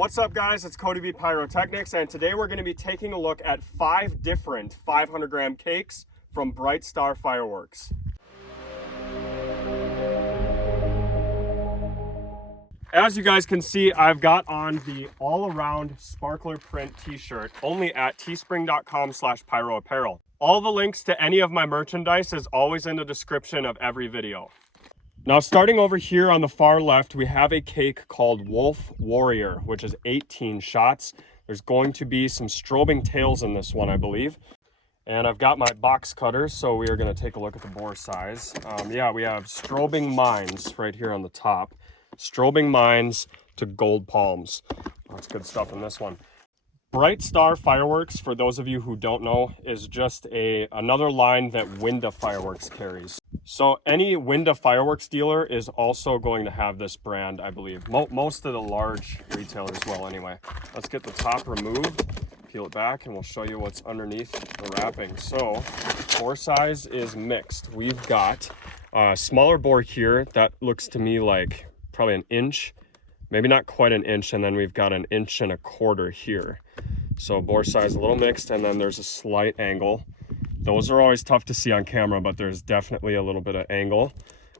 What's up guys, it's CodyBPyrotechnics, and today we're going to be taking a look at 5 different 500-gram cakes from Bright Star Fireworks. As you guys can see, I've got on the all-around sparkler print t-shirt only at teespring.com/pyroapparel. All the links to any of my merchandise is always in the description of every video. Now, starting over here on the far left, we have a cake called Wolf Warrior, which is 18 shots. There's going to be some strobing tails in this one, I believe. And I've got my box cutters, so we are going to take a look at the bore size. Yeah, we have strobing mines right here on the top. Strobing mines to gold palms. That's good stuff in this one. Bright Star Fireworks, for those of you who don't know, is just another line that Winda Fireworks carries. So any Winda Fireworks dealer is also going to have this brand, I believe. Most of the large retailers will anyway. Let's get the top removed, peel it back, and we'll show you what's underneath the wrapping. So bore size is mixed. We've got a smaller bore here that looks to me like probably an inch, maybe not quite an inch, and then we've got an 1.25 inches here. So bore size a little mixed, and then there's a slight angle. Those are always tough to see on camera, but there's definitely a little bit of angle,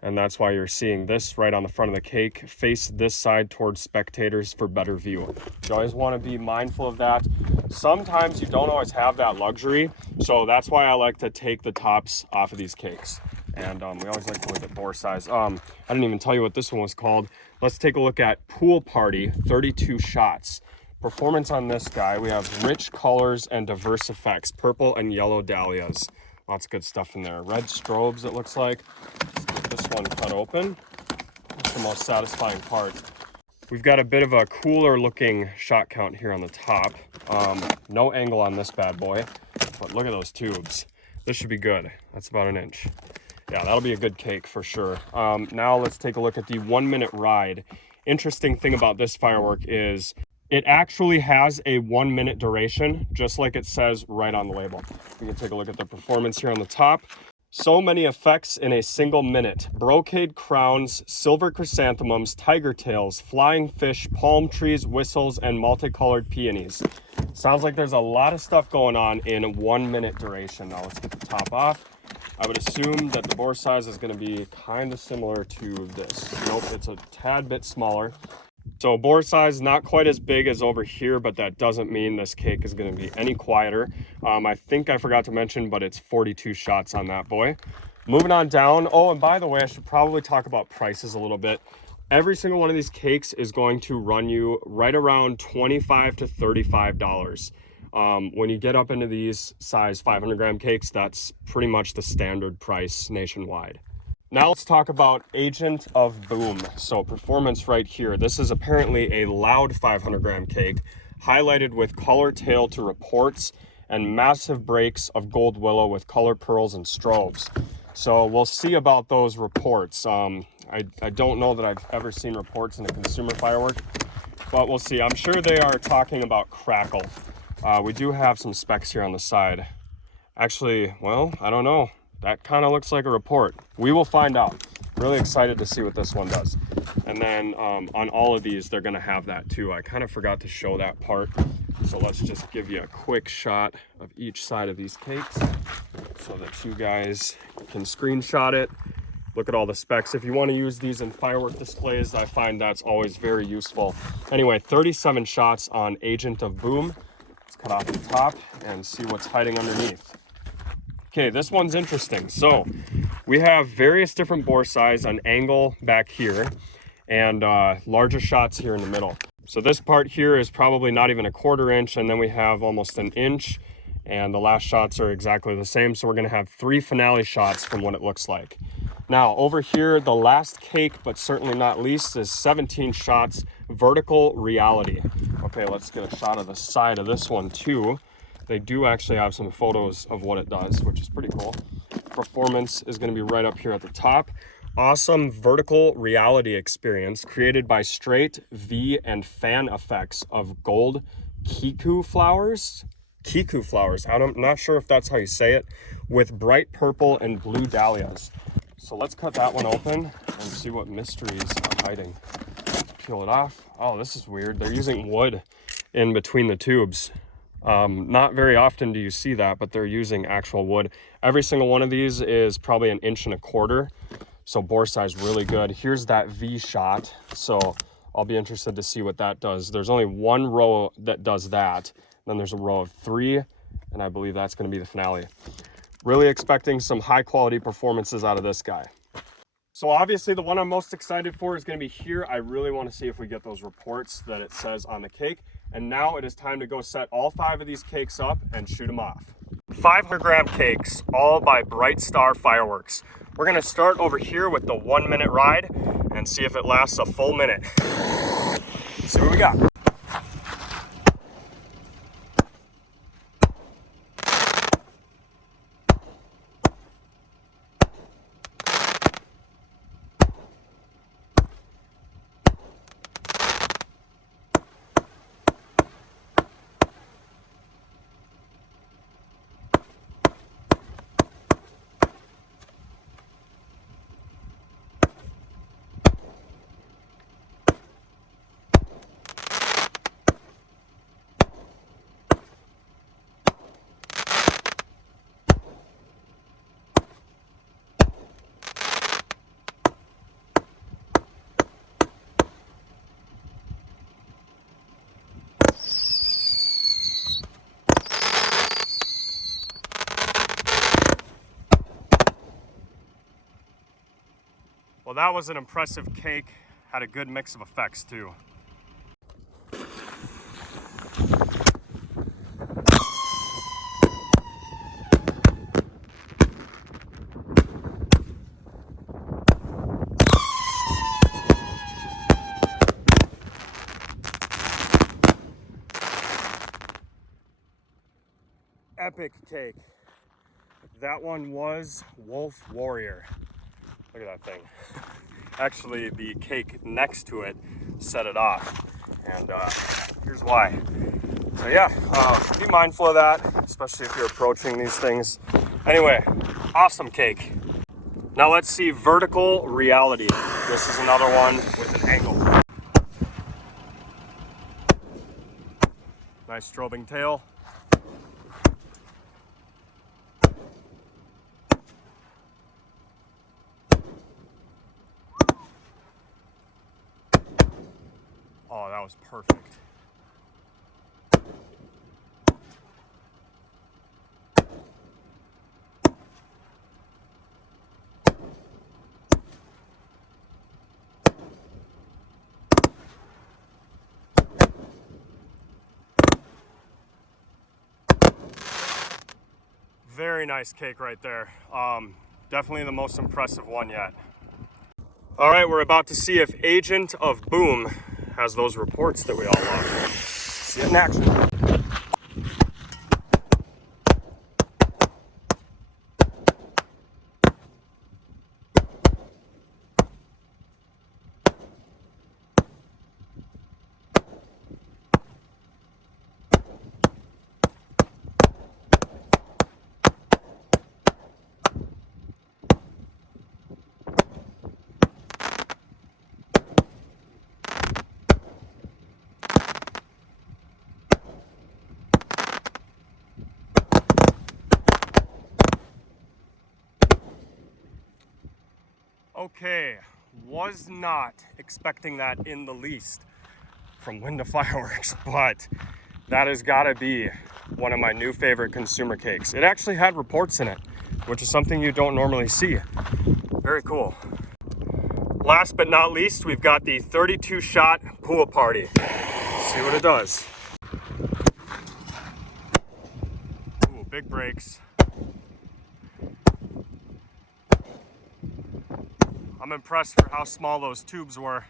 and that's why you're seeing this right on the front of the cake. Face this side towards spectators for better view. You always want to be mindful of that. Sometimes you don't always have that luxury, so that's why I like to take the tops off of these cakes. And we always like to look at bore size. I didn't even tell you what this one was called. Let's take a look at Pool Party 32 shots. Performance on this guy, we have rich colors and diverse effects, purple and yellow dahlias. Lots of good stuff in there. Red strobes, it looks like. Let's get this one cut open. That's the most satisfying part. We've got a bit of a cooler looking shot count here on the top. No angle on this bad boy, but look at those tubes. This should be good. That's about an inch. Yeah, that'll be a good cake for sure. Now let's take a look at the 1 minute ride. Interesting thing about this firework is it actually has a 1 minute duration, just like it says right on the label. We can take a look at the performance here on the top. So many effects in a single minute. Brocade crowns, silver chrysanthemums, tiger tails, flying fish, palm trees, whistles, and multicolored peonies. Sounds like there's a lot of stuff going on in 1 minute duration. Now let's get the top off. I would assume that the bore size is going to be kind of similar to this. Nope, it's a tad bit smaller. So bore size not quite as big as over here, but that doesn't mean this cake is going to be any quieter. I think I forgot to mention, but it's 42 shots on that boy. Moving on down. Oh, and by the way, I should probably talk about prices a little bit. Every single one of these cakes is going to run you right around $25 to $35. When you get up into these size 500-gram cakes, that's pretty much the standard price nationwide. Now let's talk about Agent of Boom. So performance right here. This is apparently a loud 500-gram cake, highlighted with color tail to reports and massive breaks of gold willow with color pearls and strobes. So we'll see about those reports. I don't know that I've ever seen reports in a consumer firework, but we'll see. I'm sure they are talking about crackle. We do have some specs here on the side. Actually, well, I don't know. That kind of looks like a report. We will find out. Really excited to see what this one does. And then on all of these, they're gonna have that too. I kind of forgot to show that part. So let's just give you a quick shot of each side of these cakes so that you guys can screenshot it. Look at all the specs. If you want to use these in firework displays, I find that's always very useful. Anyway, 37 shots on Agent of Boom. Let's cut off the top and see what's hiding underneath. Okay, this one's interesting. So we have various different bore size on angle back here and larger shots here in the middle. So this part here is probably not even a 1/4 inch, and then we have almost an inch, and the last shots are exactly the same. So we're gonna have 3 finale shots from what it looks like. Now over here, the last cake, but certainly not least, is 17 shots Vertical Reality. Okay, let's get a shot of the side of this one too. They do actually have some photos of what it does, which is pretty cool. Performance is going to be right up here at the top. Awesome vertical reality experience created by straight V and fan effects of gold kiku flowers. Kiku flowers, I'm not sure if that's how you say it, with bright purple and blue dahlias. So let's cut that one open and see what mysteries are hiding. peel it off. Oh, this is weird. They're using wood in between the tubes. Not very often do you see that, but they're using actual wood. Every single one of these is probably 1.25 inches. So bore size really good. Here's that V shot. So I'll be interested to see what that does. There's only one row that does that. Then there's a row of 3, and I believe that's going to be the finale. Really expecting some high quality performances out of this guy. So obviously the one I'm most excited for is going to be here. I really want to see if we get those reports that it says on the cake. And now it is time to go set all 5 of these cakes up and shoot them off. 500-gram cakes, all by Bright Star Fireworks. We're going to start over here with the 1-minute ride and see if it lasts a full minute. See what we got. Well, that was an impressive cake. Had a good mix of effects too. Epic cake. That one was Wolf Warrior. Look at that thing. Actually, the cake next to it set it off. And here's why. So yeah, be mindful of that, especially if you're approaching these things. Anyway, awesome cake. Now let's see vertical reality. This is another one with an angle. Nice strobing tail. Oh, that was perfect. Very nice cake right there. Definitely the most impressive one yet. All right, we're about to see if Agent of Boom has those reports that we all love. See it in action. Okay, was not expecting that in the least from Winda Fireworks, but that has got to be one of my new favorite consumer cakes. It actually had reports in it, which is something you don't normally see. Very cool. Last but not least, we've got the 32-shot pool party. See what it does. Ooh, big brakes. I'm impressed for how small those tubes were.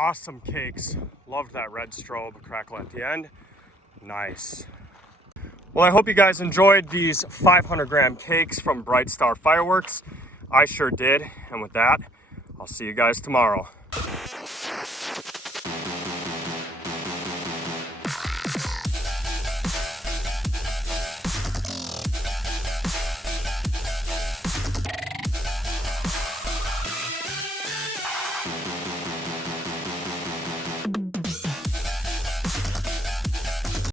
awesome cakes. Loved that red strobe crackle at the end. Nice. Well, I hope you guys enjoyed these 500 gram cakes from Bright Star Fireworks. I sure did. And with that, I'll see you guys tomorrow.